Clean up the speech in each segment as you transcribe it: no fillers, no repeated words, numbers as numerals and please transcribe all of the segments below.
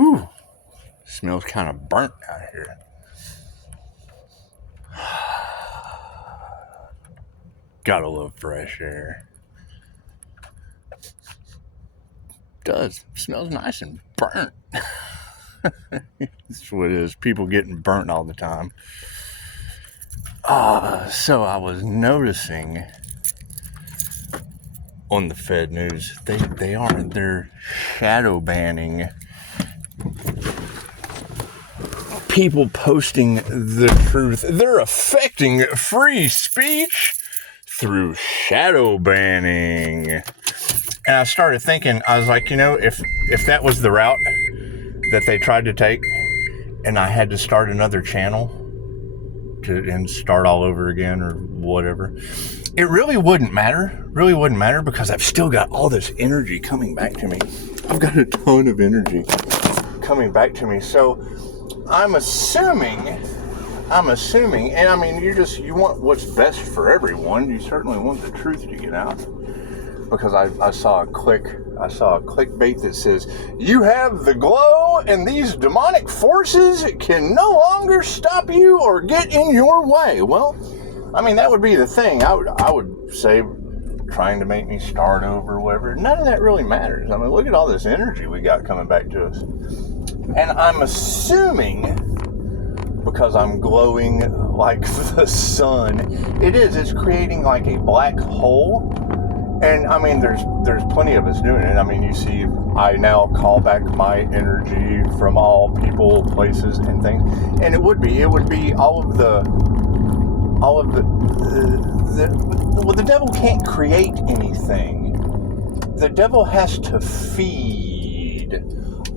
Whew. Smells kind of burnt out here. Gotta love fresh air. Does. Smells nice and burnt. That's what it is. People getting burnt all the time. So I was noticing on the Fed News, they're shadow banning people posting the truth. They're affecting free speech through shadow banning. And I started thinking, I was like, if that was the route that they tried to take, and I had to start another channel and start all over again or whatever, it really wouldn't matter. Really wouldn't matter, because I've still got all this energy coming back to me. I've got a ton of energy coming back to me. So I'm assuming, and I mean, you want what's best for everyone. You certainly want the truth to get out. Because I saw a clickbait that says, you have the glow and these demonic forces can no longer stop you or get in your way. Well, I mean, that would be the thing. I would say, trying to make me start over or whatever. None of that really matters. I mean, look at all this energy we got coming back to us. And I'm assuming, because I'm glowing like the sun, it's creating like a black hole. And I mean, there's plenty of us doing it. I mean, you see, I now call back my energy from all people, places, and things. And it would be all of the the devil can't create anything. The devil has to feed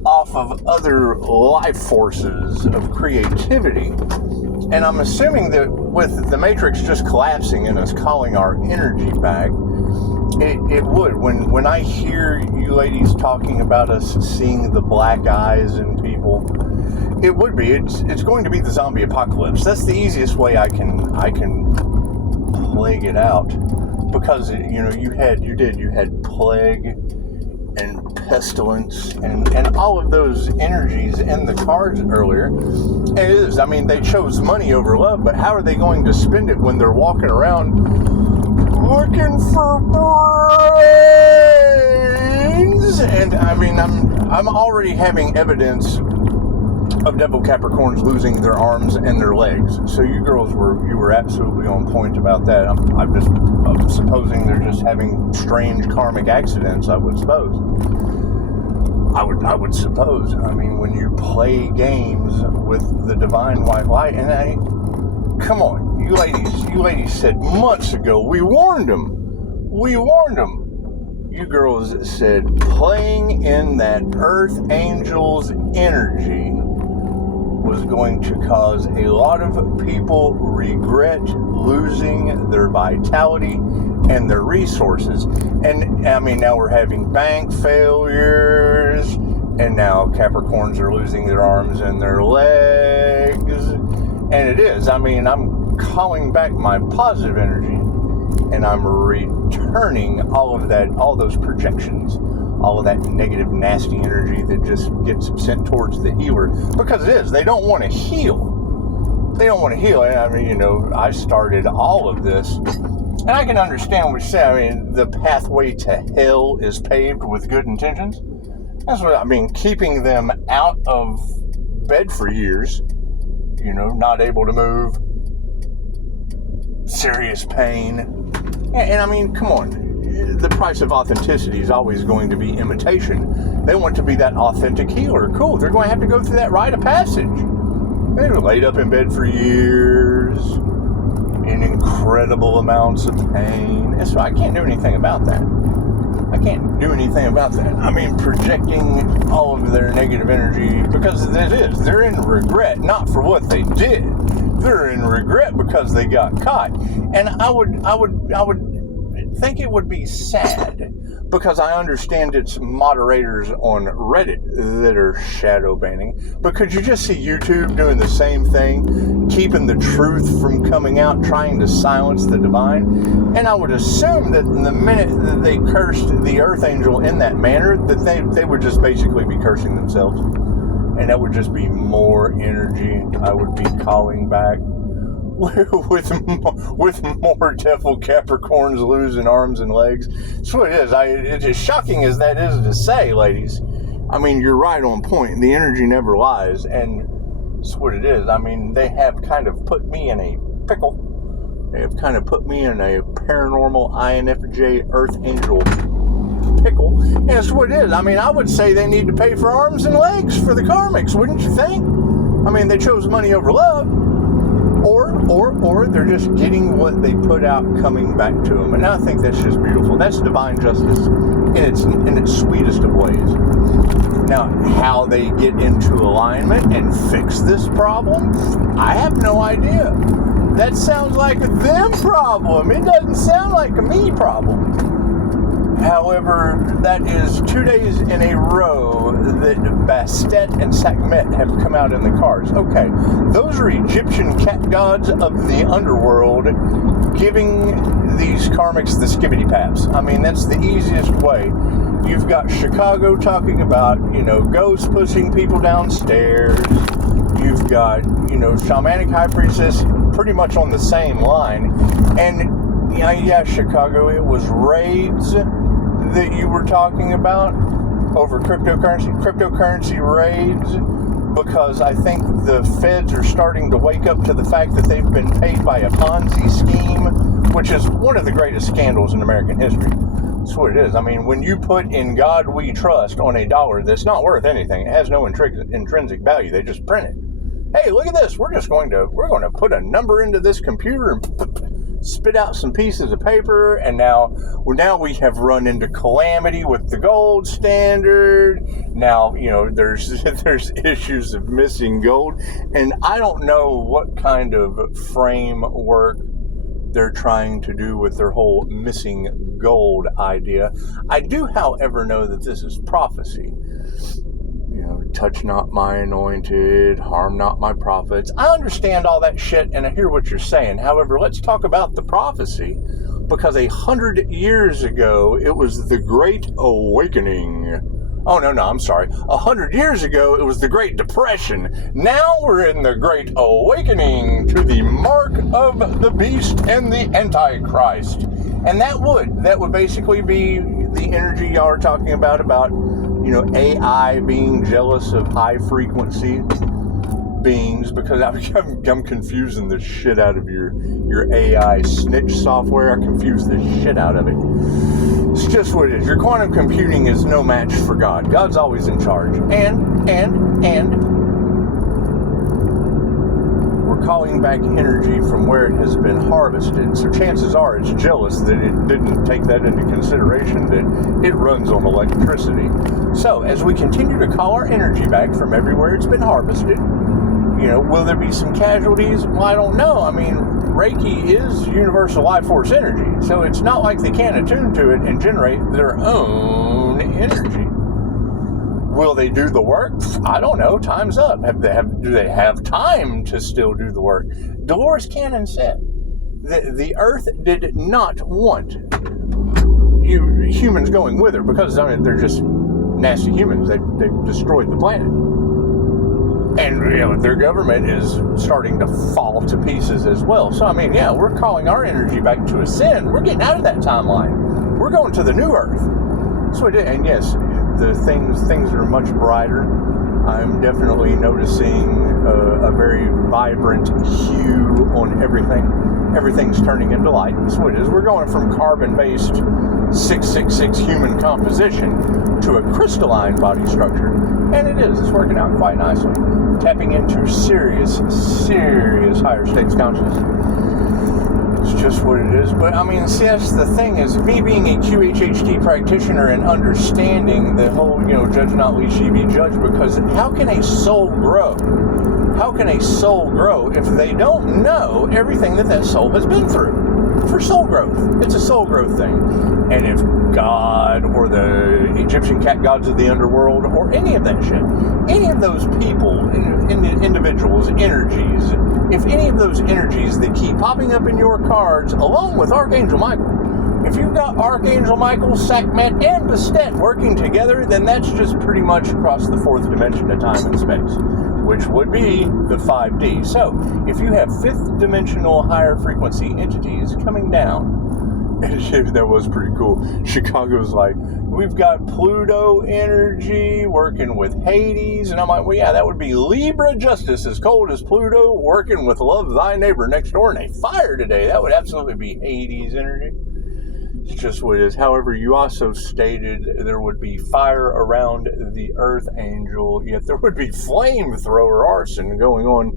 off of other life forces of creativity. And I'm assuming that with the Matrix just collapsing and us calling our energy back, it would. When I hear you ladies talking about us seeing the black eyes in people, it would be. It's going to be the zombie apocalypse. That's the easiest way I can plague it out, because you had plague and pestilence and all of those energies in the cards earlier. And it is. I mean, they chose money over love, but how are they going to spend it when they're walking around looking for brains? And I mean, I'm already having evidence of devil Capricorns losing their arms and their legs. So you girls were absolutely on point about that. I'm supposing they're just having strange karmic accidents. I would suppose. I would suppose. I mean, when you play games with the divine white light, and come on, you ladies said months ago, we warned them. You girls said playing in that Earth Angel's energy was going to cause a lot of people regret losing their vitality and their resources. And I mean, now we're having bank failures, and now Capricorns are losing their arms and their legs. And it is. I mean, I'm calling back my positive energy, and I'm returning all of that, all those projections, all of that negative, nasty energy that just gets sent towards the healer. Because it is. They don't want to heal. They don't want to heal. And I mean, I started all of this, and I can understand what you're saying. I mean, the pathway to hell is paved with good intentions. That's what I mean. Keeping them out of bed for years, not able to move, serious pain. And I mean, come on. The price of authenticity is always going to be imitation. They want to be that authentic healer. Cool. They're going to have to go through that rite of passage. They were laid up in bed for years in incredible amounts of pain. And so I can't do anything about that. I mean, projecting all of their negative energy, because they're in regret, not for what they did. They're in regret because they got caught. And I would think it would be sad, because I understand it's moderators on Reddit that are shadow banning. But could you just see YouTube doing the same thing, keeping the truth from coming out, trying to silence the divine? And I would assume that the minute that they cursed the Earth Angel in that manner, that they would just basically be cursing themselves. And that would just be more energy I would be calling back. With more devil Capricorns losing arms and legs. That's what it is. It's as shocking as that is to say, ladies. I mean, you're right on point. The energy never lies. And that's what it is. I mean, they have kind of put me in a pickle. They have kind of put me in a paranormal INFJ Earth Angel pickle. And that's what it is. I mean, I would say they need to pay for arms and legs for the karmics, wouldn't you think? I mean, they chose money over love. Or they're just getting what they put out coming back to them. And I think that's just beautiful. That's divine justice in its sweetest of ways. Now, how they get into alignment and fix this problem, I have no idea. That sounds like a them problem. It doesn't sound like a me problem. However, that is 2 days in a row that Bastet and Sekhmet have come out in the cards. Okay, those are Egyptian cat gods of the underworld giving these karmics the skibbity paps. I mean, that's the easiest way. You've got Chicago talking about, ghosts pushing people downstairs. You've got, shamanic high priestess pretty much on the same line. And, yeah, Chicago, it was raids that you were talking about over cryptocurrency raids, because I think the feds are starting to wake up to the fact that they've been paid by a Ponzi scheme, which is one of the greatest scandals in American history. That's what it is. I mean, when you put "In God We Trust" on a dollar that's not worth anything, it has no intrinsic value. They just print it. Hey, look at this. We're going to put a number into this computer and spit out some pieces of paper, and now we have run into calamity with the gold standard. Now, there's issues of missing gold, and I don't know what kind of framework they're trying to do with their whole missing gold idea. I do, however, know that this is prophecy. Touch not my anointed, harm not my prophets. I understand all that shit, and I hear what you're saying. However, let's talk about the prophecy, because 100 years ago, it was the Great Awakening. Oh, no, I'm sorry. 100 years ago, it was the Great Depression. Now we're in the Great Awakening to the mark of the beast and the Antichrist. And that would basically be the energy y'all are talking about AI being jealous of high frequency beings, because I'm confusing the shit out of your AI snitch software. I confuse the shit out of it. It's just what it is. Your quantum computing is no match for God. God's always in charge. And we're calling back energy from where it has been harvested. So chances are it's jealous that it didn't take that into consideration, that it runs on electricity. So as we continue to call our energy back from everywhere it's been harvested, will there be some casualties? Well, I don't know. I mean, Reiki is universal life force energy, so it's not like they can't attune to it and generate their own energy. Will they do the work? I don't know. Time's up. Do they have time to still do the work? Dolores Cannon said the Earth did not want humans going with her, because they're just nasty humans. They destroyed the planet. And their government is starting to fall to pieces as well. So, we're calling our energy back to ascend. We're getting out of that timeline. We're going to the new Earth. So it is. And yes, the things are much brighter. I'm definitely noticing a very vibrant hue on everything. Everything's turning into light. That's what it is. We're going from carbon-based 666 human composition to a crystalline body structure. And it is. It's working out quite nicely. Tapping into serious higher states consciousness. It's just what it is. But that's the thing, is me being a QHHT practitioner and understanding the whole, judge not lest ye be judged, because how can a soul grow? How can a soul grow if they don't know everything that soul has been through? For soul growth. It's a soul growth thing. And if God or the Egyptian cat gods of the underworld or any of that shit, any of those people, individuals, energies, if any of those energies that keep popping up in your cards, along with Archangel Michael, If you've got Archangel Michael, Sekhmet, and Bastet working together, then that's just pretty much across the fourth dimension of time and space, which would be the 5D. So, if you have fifth dimensional higher frequency entities coming down, that was pretty cool. Chicago's like, we've got Pluto energy working with Hades, and I'm like, well, yeah, that would be Libra justice as cold as Pluto working with love thy neighbor next door in a fire today. That would absolutely be Hades energy. It's just what it is. However, you also stated there would be fire around the Earth Angel, yet there would be flamethrower arson going on.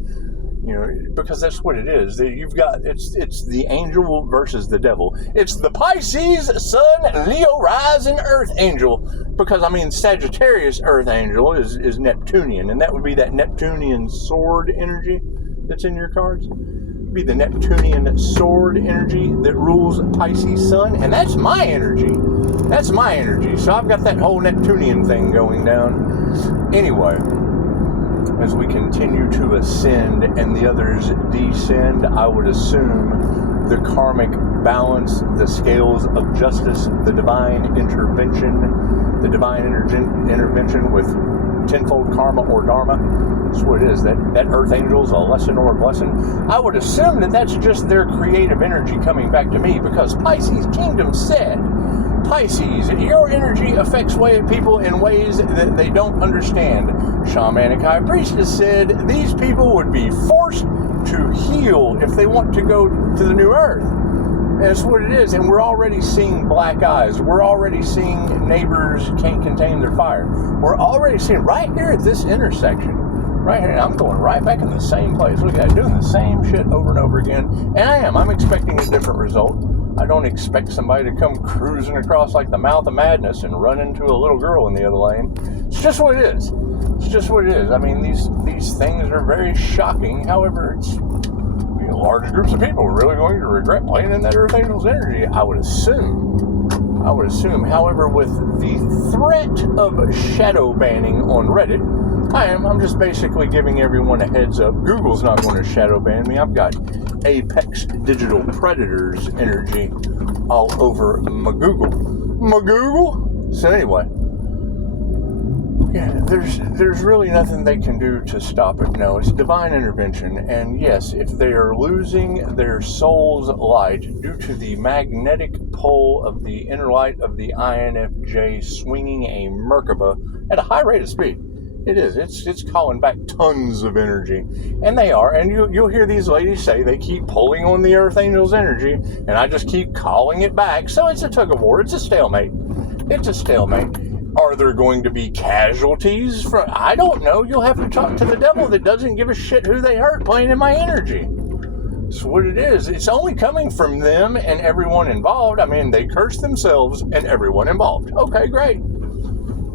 You know, because that's what it is. You've got, it's the angel versus the devil. It's the Pisces, Sun, Leo, rising Earth Angel. Because, I mean, Sagittarius Earth Angel is Neptunian, and that would be that Neptunian sword energy that's in your cards. It'd be the Neptunian sword energy that rules Pisces Sun, and that's my energy. That's my energy. So I've got that whole Neptunian thing going down. Anyway, as we continue to ascend and the others descend, I would assume the karmic balance, the scales of justice, the divine intervention, with tenfold karma or dharma. That's what it is. That Earth Angel is a lesson or a blessing. I would assume that that's just their creative energy coming back to me, because Pisces Kingdom said, Pisces, your energy affects people in ways that they don't understand. Shamanic High Priestess said these people would be forced to heal if they want to go to the new Earth. And that's what it is. And we're already seeing black eyes. We're already seeing neighbors can't contain their fire. We're already seeing right here at this intersection. Right here, I'm going right back in the same place. Look at that, doing the same shit over and over again. And I am. I'm expecting a different result. I don't expect somebody to come cruising across like the mouth of madness and run into a little girl in the other lane. It's just what it is. It's just what it is. I mean, these things are very shocking. However, it's large groups of people are really going to regret playing in that Earth Angel's energy, I would assume. However, with the threat of shadow banning on Reddit, I'm just basically giving everyone a heads up. Google's not going to shadow ban me. I've got Apex Digital Predators energy all over my Google. So anyway, yeah, there's really nothing they can do to stop it. No, it's divine intervention. And yes, if they are losing their soul's light due to the magnetic pull of the inner light of the INFJ swinging a Merkaba at a high rate of speed, it is. It's calling back tons of energy. And they are. And you'll hear these ladies say they keep pulling on the Earth Angel's energy, and I just keep calling it back. So it's a tug of war. It's a stalemate. Are there going to be casualties? I don't know. You'll have to talk to the devil that doesn't give a shit who they hurt playing in my energy. That's what it is. It's only coming from them and everyone involved. I mean, they curse themselves and everyone involved. Okay, great.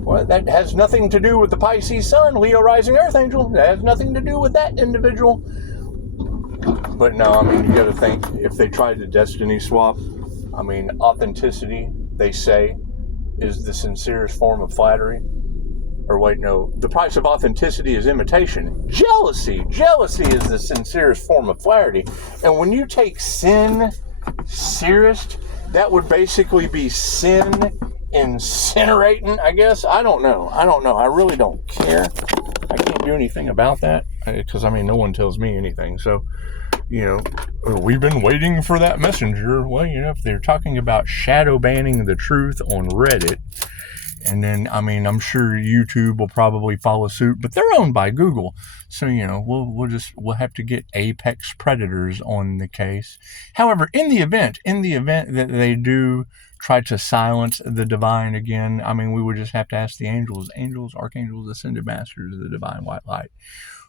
Well, that has nothing to do with the Pisces Sun, Leo rising Earth Angel. That has nothing to do with that individual. But no, I mean, you got to think, if they tried to destiny swap, I mean, authenticity, they say, is the sincerest form of flattery. Or wait, no, the price of authenticity is imitation. Jealousy is the sincerest form of flattery. And when you take sin serious, that would basically be sin incinerating, I guess. I don't know. I really don't care. I can't do anything about that because, I mean, no one tells me anything. So, we've been waiting for that messenger. Well, if they're talking about shadow banning the truth on Reddit, and then, I mean, I'm sure YouTube will probably follow suit, but they're owned by Google. So, we'll have to get Apex Predators on the case. However, in the event that they do try to silence the divine again, I mean, we would just have to ask the angels, archangels, ascended masters of the divine white light.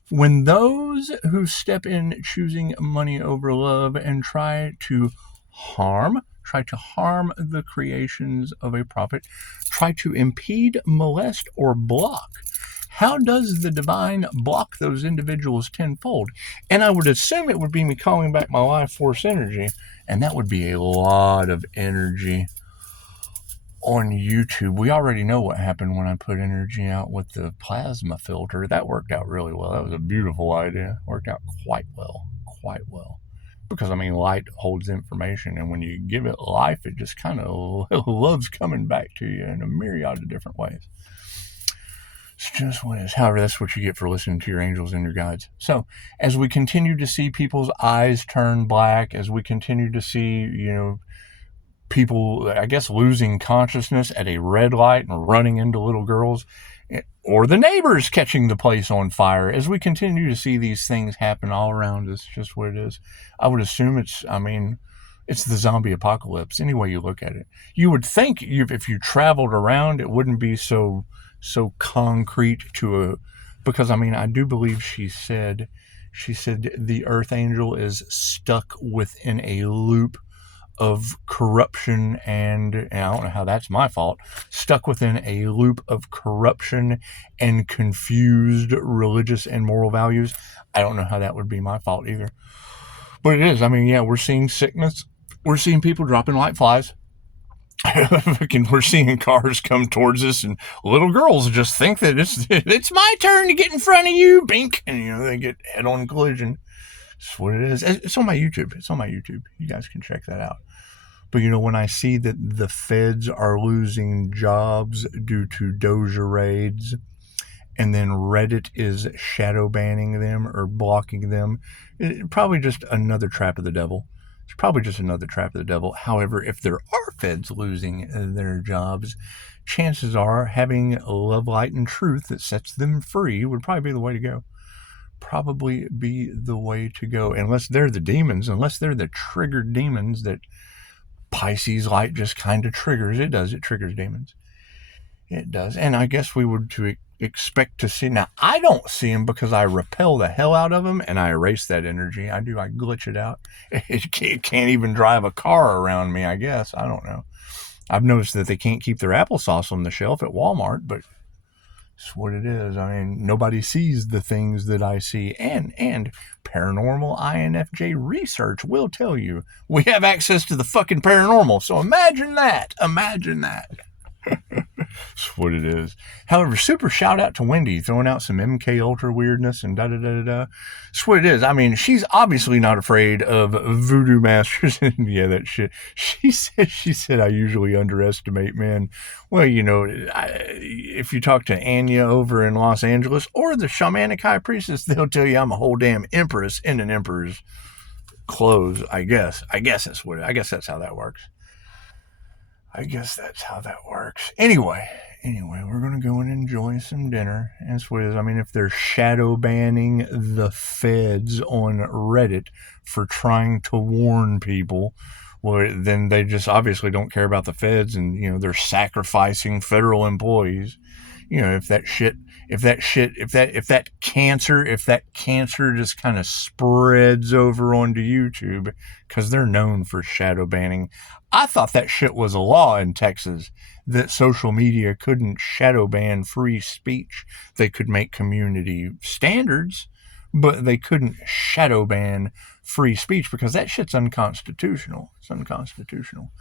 When those who step in choosing money over love and try to harm the creations of a prophet, try to impede, molest, or block, how does the divine block those individuals tenfold? And I would assume it would be me calling back my life force energy, and that would be a lot of energy on YouTube. We already know what happened when I put energy out with the plasma filter. That worked out really well. That was a beautiful idea. Worked out quite well. because, I mean, light holds information, and when you give it life, it just kind of loves coming back to you in a myriad of different ways. It's just what it is. However, that's what you get for listening to your angels and your guides. So as we continue to see people's eyes turn black, as we continue to see, people, I guess, losing consciousness at a red light and running into little girls, or the neighbors catching the place on fire, as we continue to see these things happen all around us, just what it is. I would assume it's the zombie apocalypse, any way you look at it. You would think if you traveled around, it wouldn't be so concrete because, I mean, I do believe she said the Earth Angel is stuck within a loop of corruption, and I don't know how that's my fault, stuck within a loop of corruption and confused religious and moral values. I don't know how that would be my fault either. But it is. I mean, yeah, we're seeing sickness. We're seeing people dropping like flies. We're seeing cars come towards us, and little girls just think that it's my turn to get in front of you, bink, and they get head-on collision. That's what it is. It's on my YouTube. You guys can check that out. But when I see that the feds are losing jobs due to Doja raids, and then Reddit is shadow banning them or blocking them, it's probably just another trap of the devil. However, if there are feds losing their jobs, chances are having love, light, and truth that sets them free would probably be the way to go. Unless they're the demons, unless they're the triggered demons that Pisces light just kind of triggers. It triggers demons. It does. And I guess we would expect to see. Now, I don't see them because I repel the hell out of them and I erase that energy. I glitch it out. It can't even drive a car around me, I guess. I don't know. I've noticed that they can't keep their applesauce on the shelf at Walmart, but it's what it is. I mean, nobody sees the things that I see. And paranormal INFJ research will tell you we have access to the fucking paranormal. So imagine that. That's what it is. However, super shout out to Wendy throwing out some MK Ultra weirdness and da-da-da-da-da. That's what it is. I mean, she's obviously not afraid of voodoo masters. Yeah, that shit. She said I usually underestimate men. Well, if you talk to Anya over in Los Angeles or the shamanic high priestess, they'll tell you I'm a whole damn empress in an emperor's clothes, I guess. I guess that's how that works. Anyway, we're going to go and enjoy some dinner. And that's what it is. I mean, if they're shadow banning the feds on Reddit for trying to warn people, well, then they just obviously don't care about the feds, and, they're sacrificing federal employees. If that cancer just kind of spreads over onto YouTube, because they're known for shadow banning. I thought that shit was a law in Texas, that social media couldn't shadow ban free speech. They could make community standards, but they couldn't shadow ban free speech because that shit's unconstitutional. It's unconstitutional.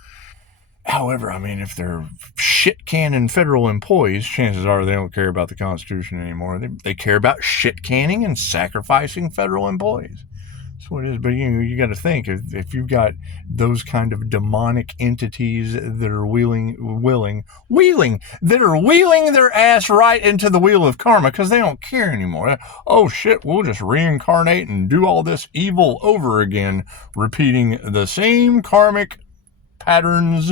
However, I mean, if they're shit canning federal employees, chances are they don't care about the Constitution anymore. They care about shit canning and sacrificing federal employees. That's what it is. But you got to think, if you've got those kind of demonic entities that are wheeling their ass right into the wheel of karma because they don't care anymore. Oh shit, we'll just reincarnate and do all this evil over again, repeating the same karmic patterns,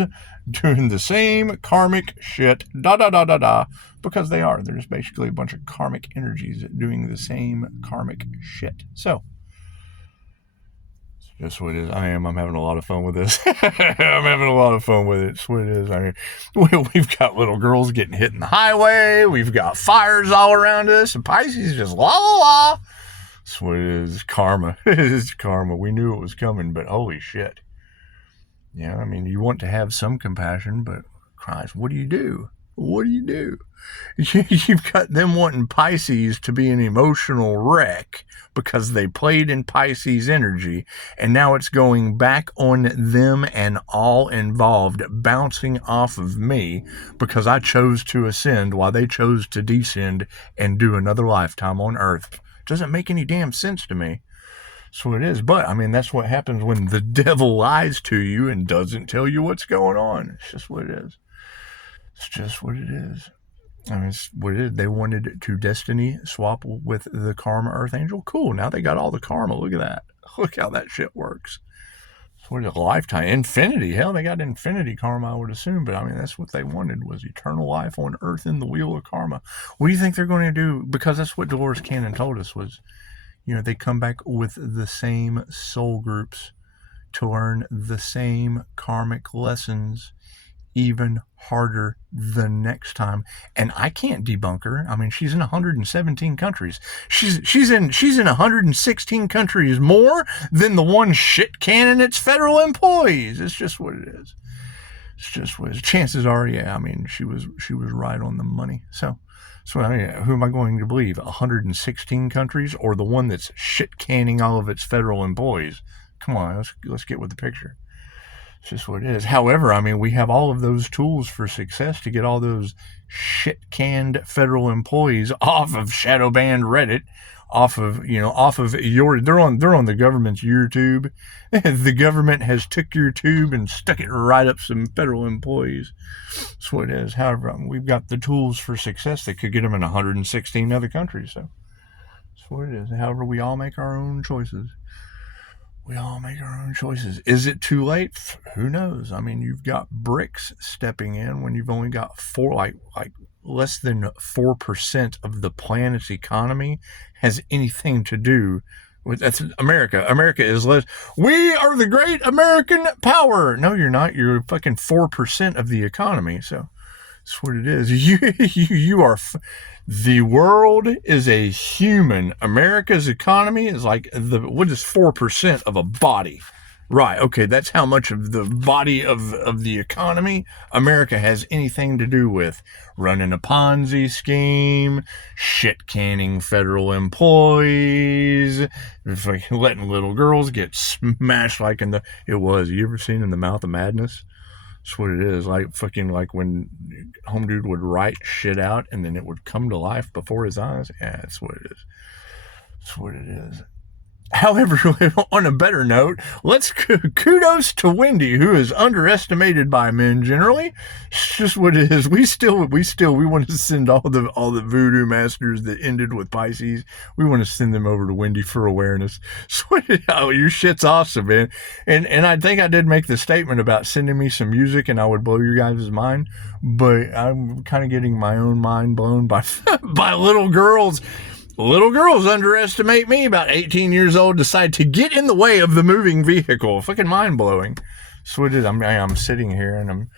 doing the same karmic shit, because they're just basically a bunch of karmic energies doing the same karmic shit. So that's what it is. I'm having a lot of fun with this. It's what it is. I mean, we've got little girls getting hit in the highway. We've got fires all around us, and Pisces just la la la. That's what it is. Karma. It's karma. We knew it was coming, but holy shit. Yeah, I mean, you want to have some compassion, but Christ, what do you do? You've got them wanting Pisces to be an emotional wreck because they played in Pisces energy, and now it's going back on them and all involved, bouncing off of me because I chose to ascend while they chose to descend and do another lifetime on Earth. Doesn't make any damn sense to me. That's what it is. But, I mean, that's what happens when the devil lies to you and doesn't tell you what's going on. It's just what it is. It's just what it is. I mean, it's what it is. They wanted to destiny swap with the karma Archangel. Cool. Now they got all the karma. Look at that. Look how that shit works. What is a lifetime? Infinity. Hell, they got infinity karma, I would assume. But I mean, that's what they wanted, was eternal life on earth in the wheel of karma. What do you think they're going to do? Because that's what Dolores Cannon told us was, you know, they come back with the same soul groups to learn the same karmic lessons even harder the next time. And I can't debunk her. I mean, she's in 117 countries. She's in 116 countries more than the one shit candidate's federal employees. It's just what it is. It's just what it is. Chances are, yeah, I mean, she was right on the money. So I mean, who am I going to believe? 116 countries or the one that's shit canning all of its federal employees? Come on, let's get with the picture. It's just what it is. However, I mean, we have all of those tools for success to get all those shit-canned federal employees off of shadow banned Reddit, off of your, they're on the government's YouTube. The government has took your tube and stuck it right up some federal employees. That's what it is. However, we've got the tools for success that could get them in 116 other countries. So that's what it is. However, we all make our own choices. We all make our own choices. Is it too late? Who knows? I mean, you've got BRICS stepping in when you've only got less than 4% of the planet's economy has anything to do with, that's America. America is less. We are the great American power. No, you're not. You're fucking 4% of the economy. So that's what it is. You are. The world is a human. America's economy is like what is 4% of a body? Right. Okay. That's how much of the body of the economy America has anything to do with. Running a Ponzi scheme, shit canning federal employees, letting little girls get smashed like you ever seen In the Mouth of Madness? That's what it is. Like when Home Dude would write shit out and then it would come to life before his eyes. Yeah, that's what it is. That's what it is. However, on a better note, let's kudos to Wendy, who is underestimated by men generally. It's just what it is. We want to send all the voodoo masters that ended with Pisces. We want to send them over to Wendy for awareness. So, your shit's awesome, man. And I think I did make the statement about sending me some music and I would blow your guys' mind, but I'm kind of getting my own mind blown by little girls. Little girls underestimate me. About 18 years old, decide to get in the way of the moving vehicle. Fucking mind-blowing. So it is. I'm sitting here and I'm,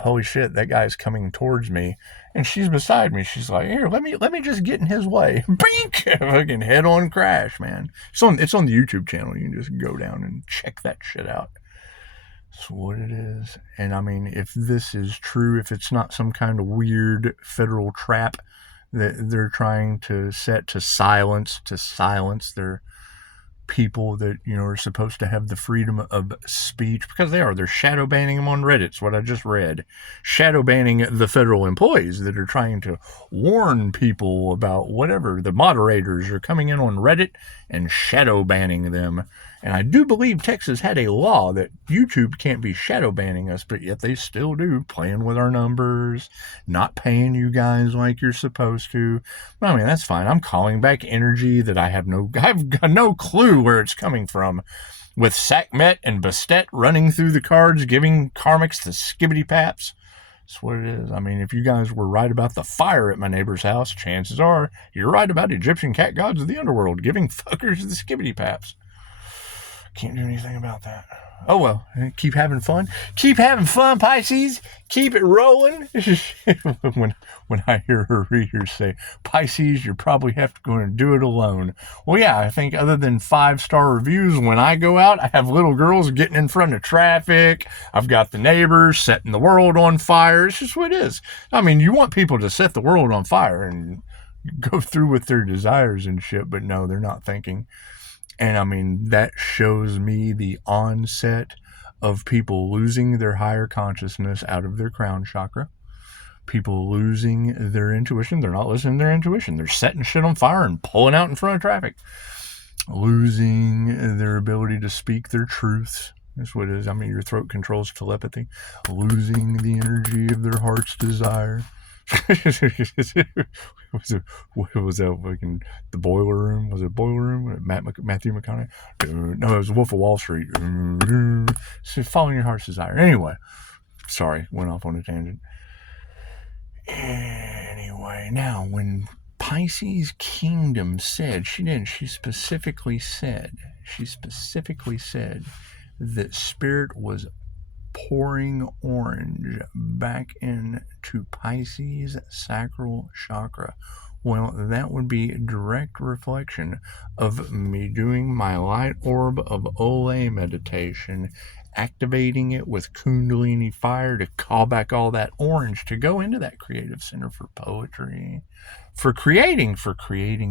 holy shit, that guy's coming towards me. And she's beside me. She's like, here, let me just get in his way. Bink! Fucking head-on crash, man. It's on the YouTube channel. You can just go down and check that shit out. That's what it is. And I mean, if this is true, if it's not some kind of weird federal trap that they're trying to set to silence their people that, are supposed to have the freedom of speech, because they're shadow banning them on Reddit. It's what I just read. Shadow banning the federal employees that are trying to warn people about whatever. The moderators are coming in on Reddit and shadow banning them. And I do believe Texas had a law that YouTube can't be shadow banning us, but yet they still do, playing with our numbers, not paying you guys like you're supposed to. Well, I mean, that's fine. I'm calling back energy that I've got no clue where it's coming from. With Sackmet and Bastet running through the cards, giving karmics the skibbity paps. That's what it is. I mean, if you guys were right about the fire at my neighbor's house, chances are you're right about Egyptian cat gods of the underworld giving fuckers the skibbity paps. Can't do anything about that. Oh well, keep having fun. Keep having fun, Pisces. Keep it rolling. when I hear her readers say, Pisces, you're probably going to do it alone. Well, yeah, I think other than 5-star reviews, when I go out, I have little girls getting in front of traffic. I've got the neighbors setting the world on fire. It's just what it is. I mean, you want people to set the world on fire and go through with their desires and shit, but no, they're not thinking. And I mean, that shows me the onset of people losing their higher consciousness out of their crown chakra. People losing their intuition. They're not listening to their intuition. They're setting shit on fire and pulling out in front of traffic. losing their ability to speak their truths. That's what it is. I mean, your throat controls telepathy. Losing the energy of their heart's desire. What was that fucking The Boiler Room? Was it Boiler Room? Matthew McConaughey? No, it was Wolf of Wall Street. Following your heart's desire. Anyway, sorry, went off on a tangent. Anyway, now when Pisces Kingdom said, she specifically said that Spirit was pouring orange back into Pisces sacral chakra. Well, that would be a direct reflection of me doing my light orb of Ole meditation, activating it with Kundalini fire to call back all that orange to go into that creative center for poetry, for creating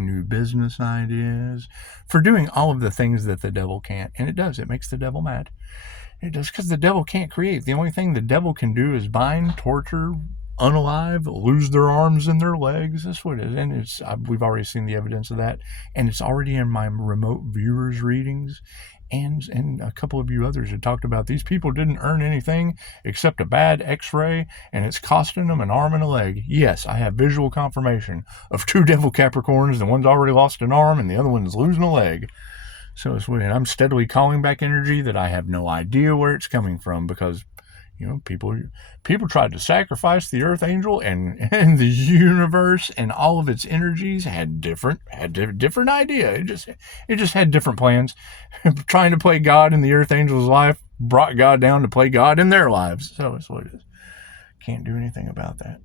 new business ideas, for doing all of the things that the devil can't. And it does. It makes the devil mad. It does, because the devil can't create. The only thing the devil can do is bind, torture, unalive, lose their arms and their legs. That's what it is. And we've already seen the evidence of that. And it's already in my remote viewers readings. And a couple of you others had talked about these people didn't earn anything except a bad x-ray, and it's costing them an arm and a leg. Yes, I have visual confirmation of 2 devil Capricorns. The one's already lost an arm and the other one's losing a leg. So it's weird. I'm steadily calling back energy that I have no idea where it's coming from, because, people tried to sacrifice the Earth Angel, and the universe and all of its energies had different idea. It just had different plans. Trying to play God in the Earth Angel's life brought God down to play God in their lives. So it's what it is. Can't do anything about that.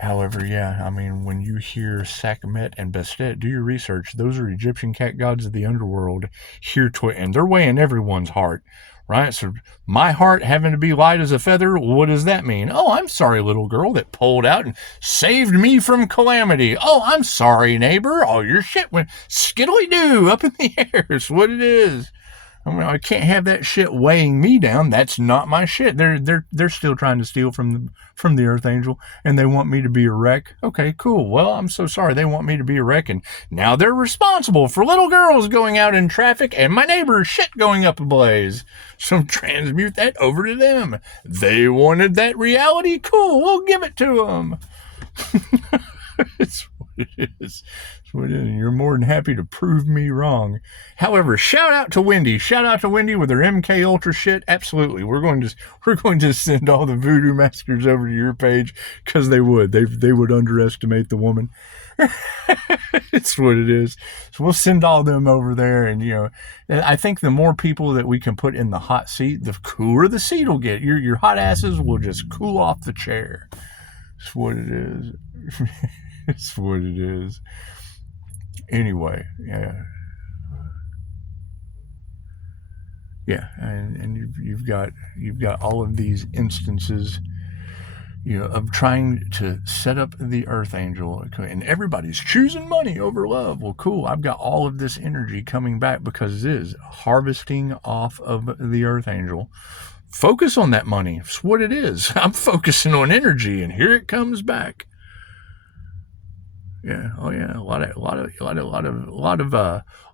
However, yeah, I mean, when you hear Sekhmet and Bastet, do your research. Those are Egyptian cat gods of the underworld here and they're weighing everyone's heart, right? So my heart having to be light as a feather, what does that mean? Oh, I'm sorry, little girl that pulled out and saved me from calamity. Oh, I'm sorry, neighbor. All your shit went skiddly-doo up in the air. It's what it is. I mean, I can't have that shit weighing me down. That's not my shit. They're still trying to steal from the Earth Angel, and they want me to be a wreck. Okay, cool. Well, I'm so sorry. They want me to be a wreck, and now they're responsible for little girls going out in traffic and my neighbor's shit going up a blaze. So transmute that over to them. They wanted that reality. Cool. We'll give it to them. It's what it is. You're more than happy to prove me wrong. However, shout out to Wendy. Shout out to Wendy with her MK Ultra shit. Absolutely. We're going to send all the voodoo masters over to your page, because they would. They would underestimate the woman. It's what it is. So we'll send all them over there, and I think the more people that we can put in the hot seat, the cooler the seat will get. Your hot asses will just cool off the chair. It's what it is. It's what it is. Anyway, and you've got all of these instances, of trying to set up the Earth Angel, and everybody's choosing money over love. Well, cool. I've got all of this energy coming back because it is harvesting off of the Earth Angel. Focus on that money. It's what it is. I'm focusing on energy, and here it comes back. Yeah. Oh yeah. A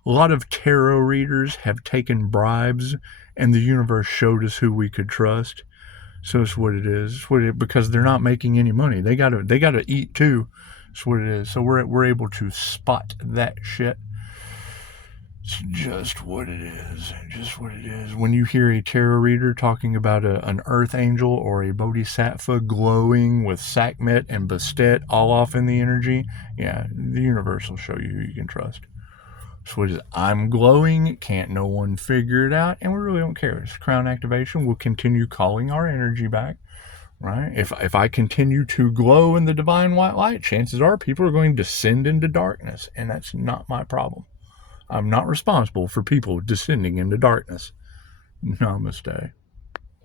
lot of tarot readers have taken bribes, and the universe showed us who we could trust. So it's what it is. Because they're not making any money. They gotta eat too. It's what it is. So we're able to spot that shit. It's just what it is. Just what it is. When you hear a tarot reader talking about an Earth Angel or a Bodhisattva glowing with Sekhmet and Bastet all off in the energy, yeah, the universe will show you who you can trust. So what is it? I'm glowing. Can't no one figure it out? And we really don't care. It's crown activation. We'll continue calling our energy back. Right? If I continue to glow in the divine white light, chances are people are going to descend into darkness. And that's not my problem. I'm not responsible for people descending into darkness. Namaste.